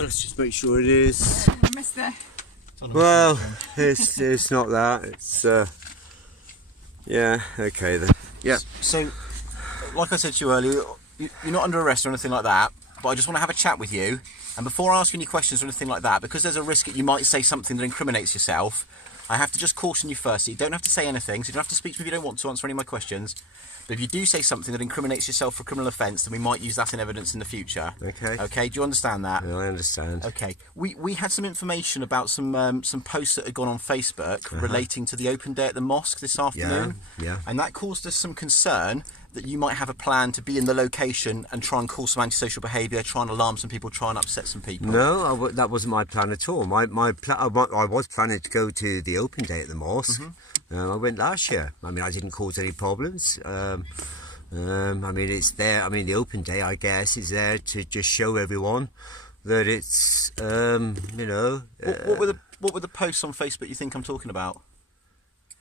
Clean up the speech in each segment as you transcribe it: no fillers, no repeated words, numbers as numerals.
let's just make sure it is. I missed the... Well, it's not that. It's yeah. Okay then. Yeah. So, like I said to you earlier, you're not under arrest or anything like that. But I just want to have a chat with you. And before I ask you any questions or anything like that, because there's a risk that you might say something that incriminates yourself, I have to just caution you first. So you don't have to say anything. So you don't have to speak to me if you don't want to answer any of my questions. But if you do say something that incriminates yourself for a criminal offence, then we might use that in evidence in the future. Okay. Okay, do you understand that? Yeah, I understand. Okay. We had some information about some posts that had gone on Facebook relating to the open day at the mosque this afternoon. Yeah. And that caused us some concern that you might have a plan to be in the location and try and cause some antisocial behaviour, try and alarm some people, try and upset some people. No, that wasn't my plan at all. I was planning to go to the open day at the mosque. I went last year. I mean, I didn't cause any problems. I mean, it's there. I mean, the open day, I guess, is there to just show everyone that it's, you know. What were the posts on Facebook you think I'm talking about?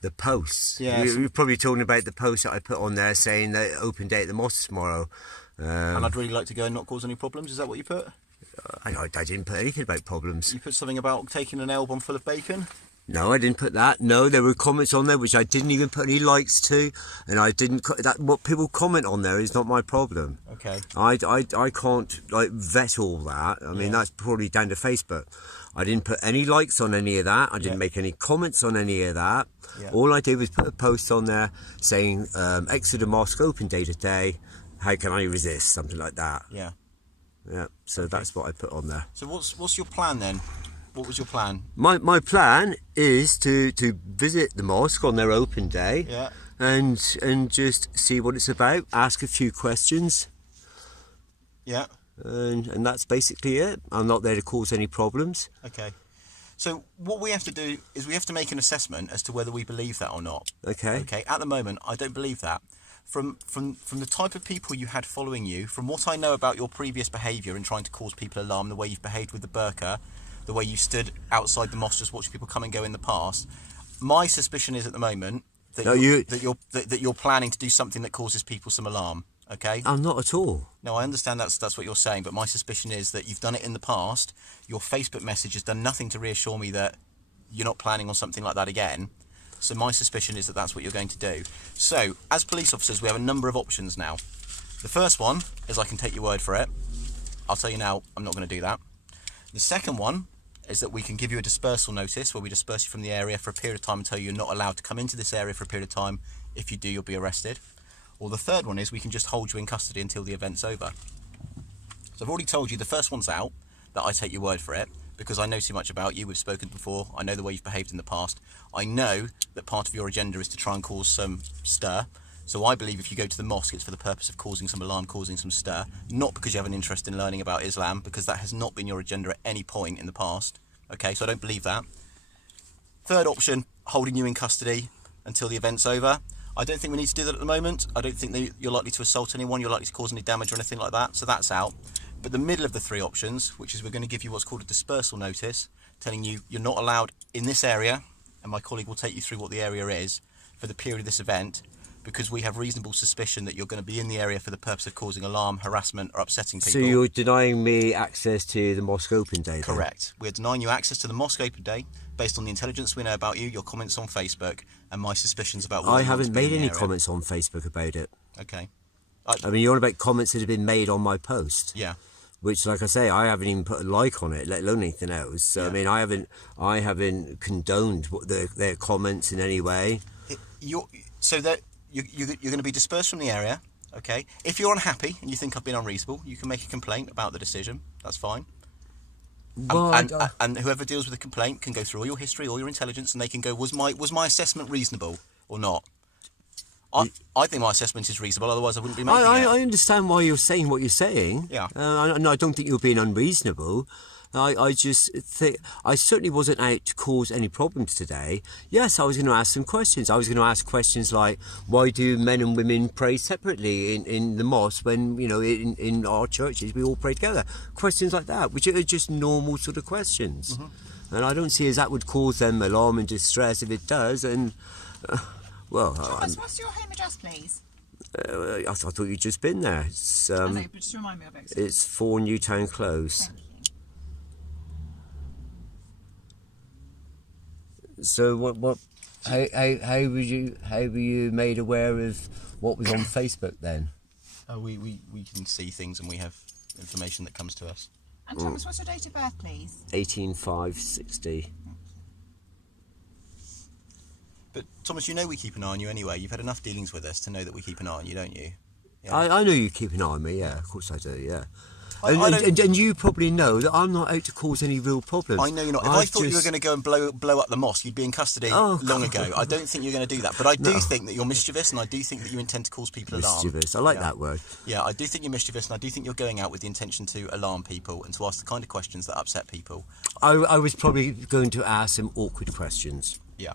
The posts? Yeah. You're probably talking about the post that I put on there saying that open day at the mosque tomorrow. And I'd really like to go and not cause any problems. Is that what you put? I didn't put anything about problems. You put something about taking an L bomb full of bacon? No, I didn't put that. No, there were comments on there which I didn't even put any likes to, and I didn't. What people comment on there is not my problem. Okay. I can't like vet all that. I mean, that's probably down to Facebook. I didn't put any likes on any of that. I didn't make any comments on any of that. Yeah. All I did was put a post on there saying Exeter Mosque open day today. How can I resist? Something like that. Yeah. Yeah. So that's what I put on there. So what's your plan then? What was your plan? My plan is to visit the mosque on their open day. Yeah. And just see what it's about. Ask a few questions. Yeah. And that's basically it. I'm not there to cause any problems. Okay. So what we have to do is we have to make an assessment as to whether we believe that or not. Okay. Okay. At the moment, I don't believe that. From the type of people you had following you, from what I know about your previous behaviour in trying to cause people alarm, the way you've behaved with the burqa, the way you stood outside the mosque just watching people come and go in the past, my suspicion is at the moment that you're planning to do something that causes people some alarm. Okay. I'm not at all. No, I understand that's what you're saying, but my suspicion is that you've done it in the past. Your Facebook message has done nothing to reassure me that you're not planning on something like that again. So my suspicion is that that's what you're going to do. So, as police officers, we have a number of options now. The first one is I can take your word for it. I'll tell you now, I'm not going to do that. The second one is that we can give you a dispersal notice where we disperse you from the area for a period of time and tell you you're not allowed to come into this area for a period of time. If you do, you'll be arrested. Or the third one is we can just hold you in custody until the event's over. So I've already told you the first one's out, that I take your word for it, because I know too much about you. We've spoken before. I know the way you've behaved in the past. I know that part of your agenda is to try and cause some stir. So I believe if you go to the mosque, it's for the purpose of causing some alarm, causing some stir, not because you have an interest in learning about Islam, because that has not been your agenda at any point in the past. Okay, so I don't believe that. Third option, holding you in custody until the event's over. I don't think we need to do that at the moment. I don't think that you're likely to assault anyone, you're likely to cause any damage or anything like that, so that's out. But the middle of the three options, which is we're going to give you what's called a dispersal notice, telling you you're not allowed in this area, and my colleague will take you through what the area is for the period of this event, because we have reasonable suspicion that you're going to be in the area for the purpose of causing alarm, harassment or upsetting people. So you're denying me access to the mosque open day then? Correct. We're denying you access to the mosque open day based on the intelligence we know about you, your comments on Facebook, and my suspicions about what I haven't made any comments on Facebook about it. Okay. I mean, you're on about comments that have been made on my post. Yeah. Which, like I say, I haven't even put a like on it, let alone anything else. So, yeah. I mean, I haven't condoned their comments in any way. You're going to be dispersed from the area, okay? If you're unhappy and you think I've been unreasonable, you can make a complaint about the decision. That's fine. And whoever deals with the complaint can go through all your history, all your intelligence, and they can go, was my assessment reasonable or not? I think my assessment is reasonable, otherwise I wouldn't be making it. I understand why you're saying what you're saying. Yeah. I don't think you're being unreasonable. I just think I certainly wasn't out to cause any problems today. Yes, I was going to ask some questions. I was going to ask questions like, why do men and women pray separately in the mosque when, you know, in our churches we all pray together? Questions like that, which are just normal sort of questions. Mm-hmm. And I don't see as that would cause them alarm and distress. If it does, and well, Thomas, what's your home address, please? I thought you'd just been there. It's, but just remind me of it. It's 4 Newtown Close. Thank you. So what? How were you made aware of what was on Facebook then? We can see things and we have information that comes to us. And Thomas, what's your date of birth, please? 18,560. But Thomas, you know we keep an eye on you anyway. You've had enough dealings with us to know that we keep an eye on you, don't you? Yeah. I know you keep an eye on me. Yeah, of course I do. Yeah. I don't- And you probably know that I'm not out to cause any real problems. I know you're not. If I thought you were going to go and blow up the mosque, you'd be in custody long ago. I don't think you're going to do that. But I do think that you're mischievous, and I do think that you intend to cause people alarm. Mischievous. I like that word. Yeah, I do think you're mischievous, and I do think you're going out with the intention to alarm people and to ask the kind of questions that upset people. I was probably going to ask some awkward questions. Yeah.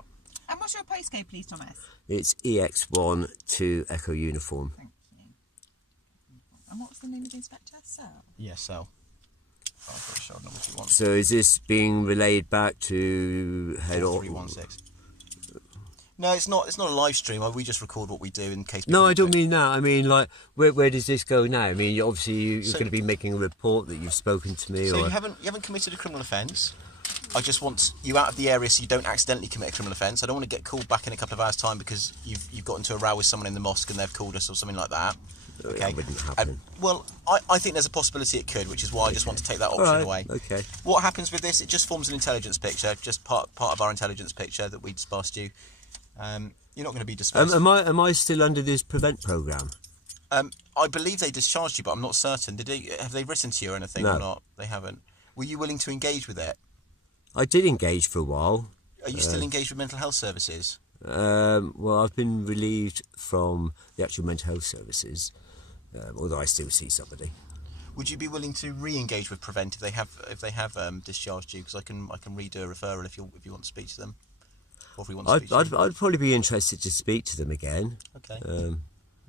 And what's your postcode, please, Thomas? It's EX1 to Echo Uniform. Thank you. And what was the name of the inspector? Sir? Yeah, so. I'm pretty sure I know what you want. So is this being relayed back to head office? 4316. No, it's not. It's not a live stream. We just record what we do in case. No, people I don't mean that. I mean, like, where does this go now? I mean, obviously you're going to be making a report that you've spoken to me. So or... you haven't committed a criminal offence. I just want you out of the area so you don't accidentally commit a criminal offence. I don't want to get called back in a couple of hours' time because you've got into a row with someone in the mosque and they've called us or something like that. Okay. That wouldn't happen. Well, I think there's a possibility it could, which is why I just want to take that option away. Okay. What happens with this? It just forms an intelligence picture, just part of our intelligence picture that we dispersed you. You're not going to be dispersed. Am I still under this prevent programme? I believe they discharged you, but I'm not certain. Have they written to you or anything or not? They haven't. Were you willing to engage with it? I did engage for a while. Are you still engaged with mental health services? Well, I've been relieved from the actual mental health services, although I still see somebody. Would you be willing to re-engage with Prevent if they have discharged you? Because I can redo a referral if you want to speak to them, or if we want to speak to them. I'd probably be interested to speak to them again. Okay.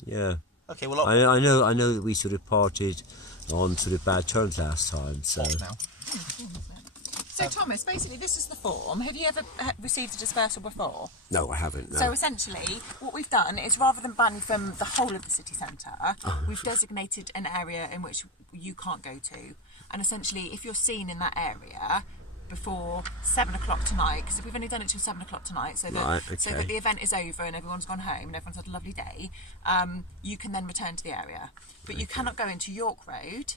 Yeah. Okay. Well, I know that we sort of parted on sort of bad terms last time. So. now. So, Thomas, basically, this is the form. Have you ever received a dispersal before? No, I haven't. No. So, essentially, what we've done is rather than ban you from the whole of the city centre, we've designated an area in which you can't go to. And essentially, if you're seen in that area before 7 o'clock tonight, because we've only done it till 7 o'clock tonight, so that the event is over and everyone's gone home and everyone's had a lovely day, you can then return to the area. But you cannot go into York Road.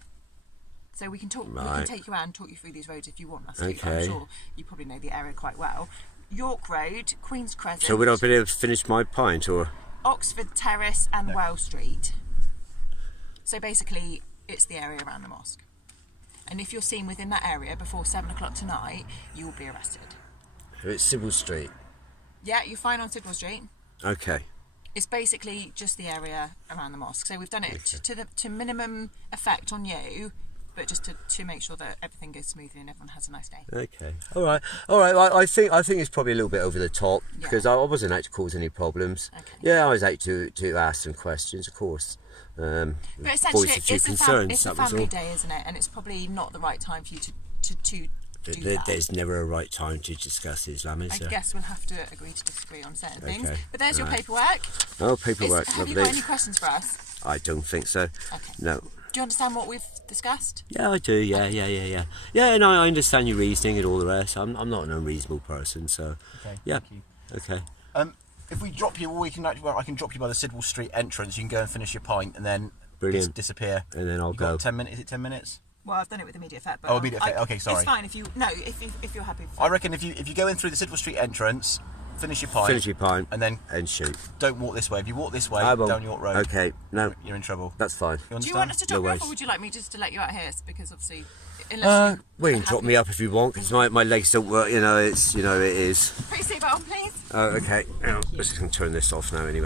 So we can talk. We can take you around and talk you through these roads if you want us to. Okay. I'm sure you probably know the area quite well. York Road, Queen's Crescent. So would I be able to finish my pint or? Oxford Terrace and Well Street. So basically, it's the area around the mosque. And if you're seen within that area before 7 o'clock tonight, you will be arrested. It's Sybil Street. Yeah, you're fine on Sidwell Street. Okay. It's basically just the area around the mosque. So we've done it to minimum effect on you, but just to make sure that everything goes smoothly and everyone has a nice day. Okay. All right. I think it's probably a little bit over the top because I wasn't out to cause any problems. Okay. Yeah, I was out to ask some questions, of course. But essentially, voice a few it's concerns. a family day, isn't it? And it's probably not the right time for you to do that. There's never a right time to discuss Islam, is there? I guess we'll have to agree to disagree on certain things. Okay. But there's your paperwork. Oh, paperwork. Have Lovely. you got any questions for us? I don't think so. Okay. No. Do you understand what we've discussed? Yeah, I do. Yeah. Yeah, and I understand your reasoning and all the rest. I'm not an unreasonable person, so. Okay. Yeah. Thank you. Okay. If we drop you, I can drop you by the Sidwell Street entrance. You can go and finish your pint and then Brilliant. disappear. And then I'll You've go. got 10 minutes. Is it 10 minutes? Well, I've done it with immediate effect. But Immediate effect. Okay, sorry. It's fine if you're happy. I reckon if you go in through the Sidwell Street entrance, finish your pint, and then shoot. don't walk this way. If you walk this way I will. down York Road, Okay, no, you're in trouble. that's fine. You understand? Do you want us to drop you off, worries. or would you like me just to let you out here? Because obviously, unless Well, you can drop me up if you want, because my legs don't work. It is. Put your seatbelt on, please. Oh, okay. Now, let's just turn this off now anyway.